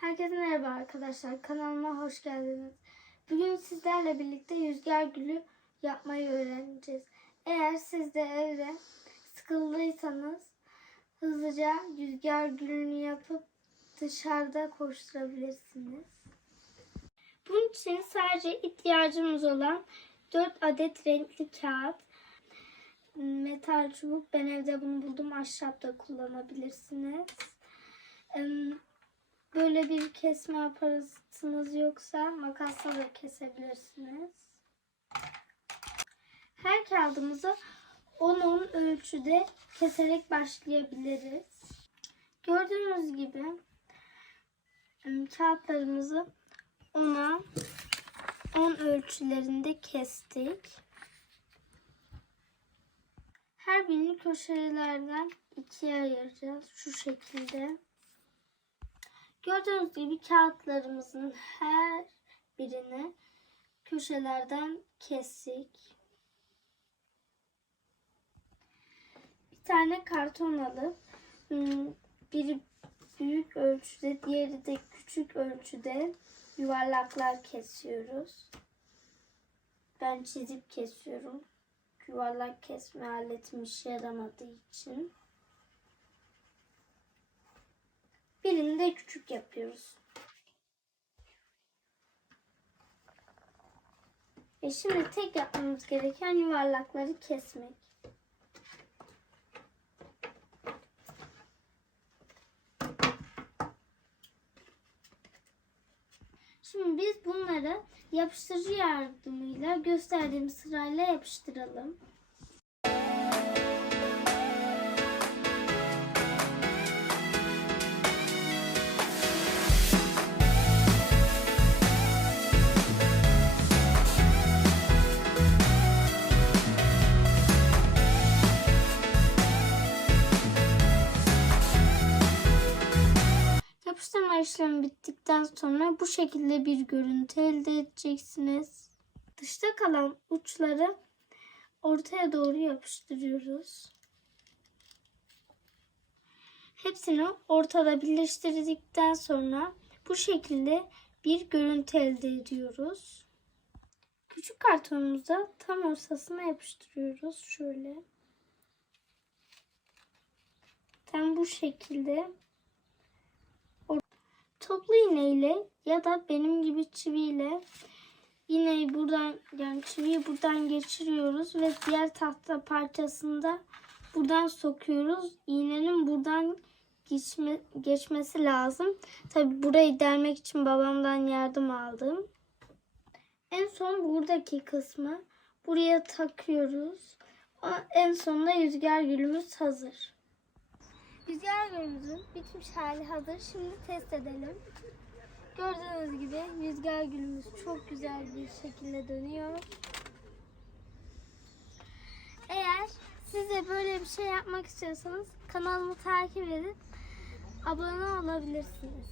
Herkese merhaba arkadaşlar. Kanalıma hoş geldiniz. Bugün sizlerle birlikte rüzgar gülü yapmayı öğreneceğiz. Eğer siz de evde sıkıldıysanız hızlıca rüzgar gülünü yapıp dışarıda koşturabilirsiniz. Bunun için sadece ihtiyacımız olan 4 adet renkli kağıt, metal çubuk. Ben evde bunu buldum. Ahşap da kullanabilirsiniz. Böyle bir kesme aparatınız yoksa makasla da kesebilirsiniz. Her kağıdımızı 10-10 ölçüde keserek başlayabiliriz. Gördüğünüz gibi kağıtlarımızı 10'a 10 ölçülerinde kestik. Her birini köşelerden ikiye ayıracağız. Şu şekilde. Gördüğünüz gibi kağıtlarımızın her birini köşelerden kestik. Bir tane karton alıp hmm, biri büyük ölçüde, diğeri de küçük ölçüde yuvarlaklar kesiyoruz. Ben çizip kesiyorum. Yuvarlak kesme aletim işe yaramadığı için. Birini de küçük yapıyoruz. E şimdi tek yapmamız gereken yuvarlakları kesmek. Şimdi biz bunları yapıştırıcı yardımıyla gösterdiğim sırayla yapıştıralım. Yapıştırma işlemi bittikten sonra bu şekilde bir görüntü elde edeceksiniz. Dışta kalan uçları ortaya doğru yapıştırıyoruz. Hepsini ortada birleştirdikten sonra bu şekilde bir görüntü elde ediyoruz. Küçük kartonumuza tam ortasına yapıştırıyoruz. Şöyle. Tam bu şekilde toplu iğneyle ya da benim gibi çiviyle iğneyi buradan yani çiviyi buradan geçiriyoruz ve diğer tahta parçasını da buradan sokuyoruz. İğnenin buradan geçme, geçmesi lazım. Tabi burayı delmek için babamdan yardım aldım. En son buradaki kısmı buraya takıyoruz. En sonunda rüzgar gülümüz hazır. Rüzgar bitmiş hali hazır. Şimdi test edelim. Gördüğünüz gibi rüzgar gülümüz çok güzel bir şekilde dönüyor. Eğer siz de böyle bir şey yapmak istiyorsanız kanalımı takip edip abone olabilirsiniz.